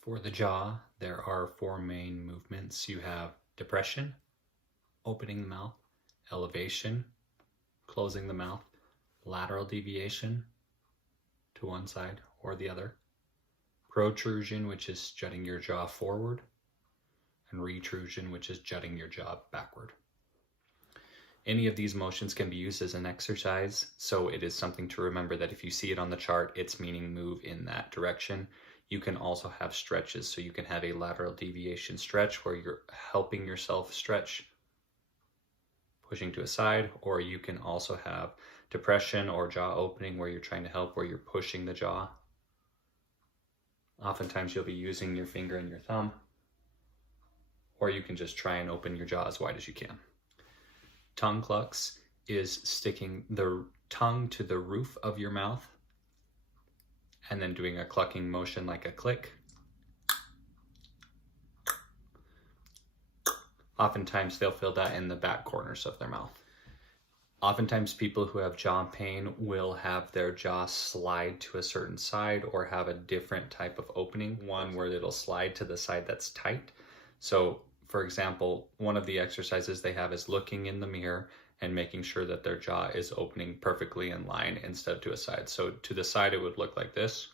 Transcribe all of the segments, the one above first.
For the jaw, there are four main movements. You have depression, opening the mouth, elevation, closing the mouth, lateral deviation to one side or the other, protrusion, which is jutting your jaw forward, and retrusion, which is jutting your jaw backward. Any of these motions can be used as an exercise, so it is something to remember that if you see it on the chart, it's meaning move in that direction. You can also have stretches, so you can have a lateral deviation stretch where you're helping yourself stretch, pushing to a side, or you can also have depression or jaw opening where you're trying to help, where you're pushing the jaw. Oftentimes you'll be using your finger and your thumb, or you can just try and open your jaw as wide as you can. Tongue clucks is sticking the tongue to the roof of your mouth and then doing a clucking motion like a click. Oftentimes they'll feel that in the back corners of their mouth. Oftentimes people who have jaw pain will have their jaw slide to a certain side or have a different type of opening, one where it'll slide to the side that's tight. So for example, one of the exercises they have is looking in the mirror and making sure that their jaw is opening perfectly in line instead of to a side. So to the side, it would look like this.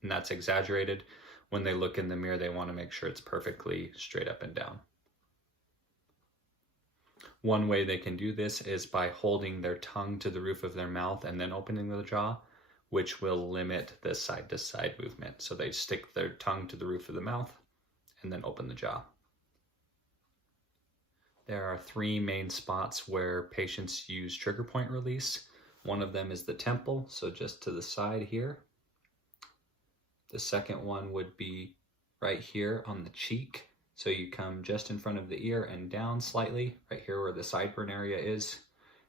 And that's exaggerated. When they look in the mirror, they want to make sure it's perfectly straight up and down. One way they can do this is by holding their tongue to the roof of their mouth and then opening the jaw, which will limit the side to side movement. So they stick their tongue to the roof of the mouth and then open the jaw. There are three main spots where patients use trigger point release. One of them is the temple, so just to the side here. The second one would be right here on the cheek. So you come just in front of the ear and down slightly, right here where the sideburn area is,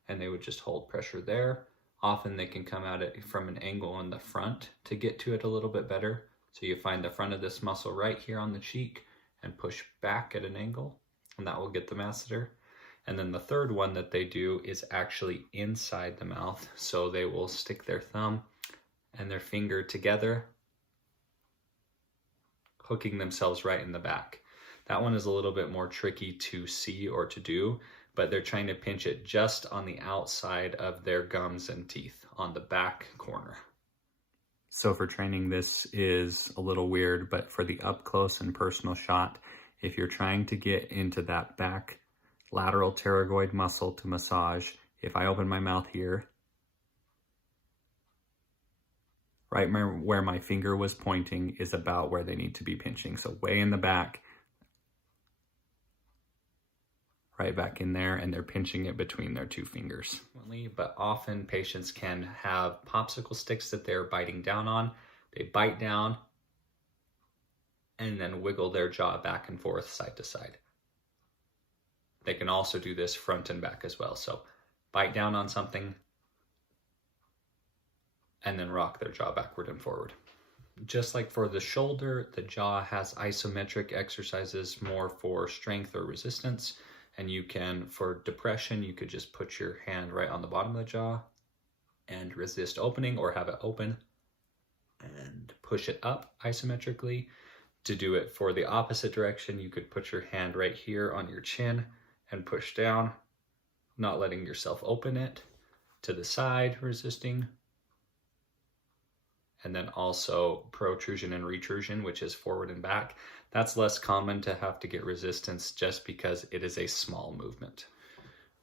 and they would just hold pressure there. Often they can come at it from an angle on the front to get to it a little bit better. So you find the front of this muscle right here on the cheek and push back at an angle, and that will get the masseter. And then the third one that they do is actually inside the mouth. So they will stick their thumb and their finger together, hooking themselves right in the back. That one is a little bit more tricky to see or to do, but they're trying to pinch it just on the outside of their gums and teeth on the back corner. So for training, this is a little weird, but for the up close and personal shot, if you're trying to get into that back lateral pterygoid muscle to massage, if I open my mouth here, right where my finger was pointing is about where they need to be pinching. So way in the back, right back in there, and they're pinching it between their two fingers. But often patients can have popsicle sticks that they're biting down on. They bite down and then wiggle their jaw back and forth side to side. They can also do this front and back as well. So bite down on something and then rock their jaw backward and forward. Just like for the shoulder, the jaw has isometric exercises more for strength or resistance. And you can, for depression, you could just put your hand right on the bottom of the jaw and resist opening, or have it open and push it up isometrically. To do it for the opposite direction, you could put your hand right here on your chin and push down, not letting yourself open it, to the side, resisting. And then also protrusion and retrusion, which is forward and back. That's less common to have to get resistance just because it is a small movement.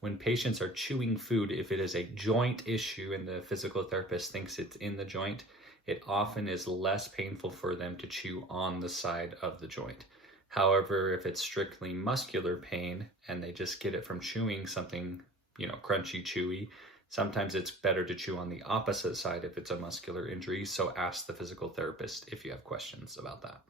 When patients are chewing food, if it is a joint issue and the physical therapist thinks it's in the joint, it often is less painful for them to chew on the side of the joint. However, if it's strictly muscular pain and they just get it from chewing something, crunchy, chewy, sometimes it's better to chew on the opposite side if it's a muscular injury. So ask the physical therapist if you have questions about that.